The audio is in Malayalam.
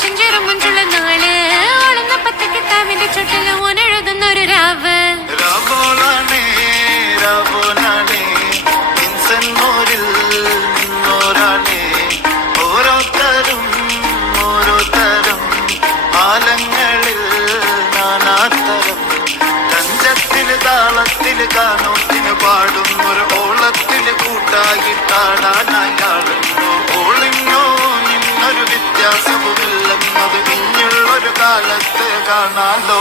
ചെഞ്ചേറും മുഞ്ചുള്ള നാള് ഓളുന്ന പത്ത് കിട്ടാവിന്റെ ചുട്ടില് ഓനെഴുതുന്നൊരു രാവ് രാവോളാണേ രാവോനാണേ ഇൻസന്നൂരിൽ നിന്നോരാണേ ഓരോരുത്തരും ആലങ്ങളിൽ നാനാത്തരം തഞ്ചത്തില് താളത്തില് കാനോത്തിന് പാടും ഒരു ഓളത്തില് കൂട്ടായിട്ടാടാനായാളുന്നു ഓളിന്നോ നിന്നൊരു വ്യത്യാസവുമില്ലെന്നത് ഇനിയുള്ളൊരു കാലത്ത് കാണാലോ.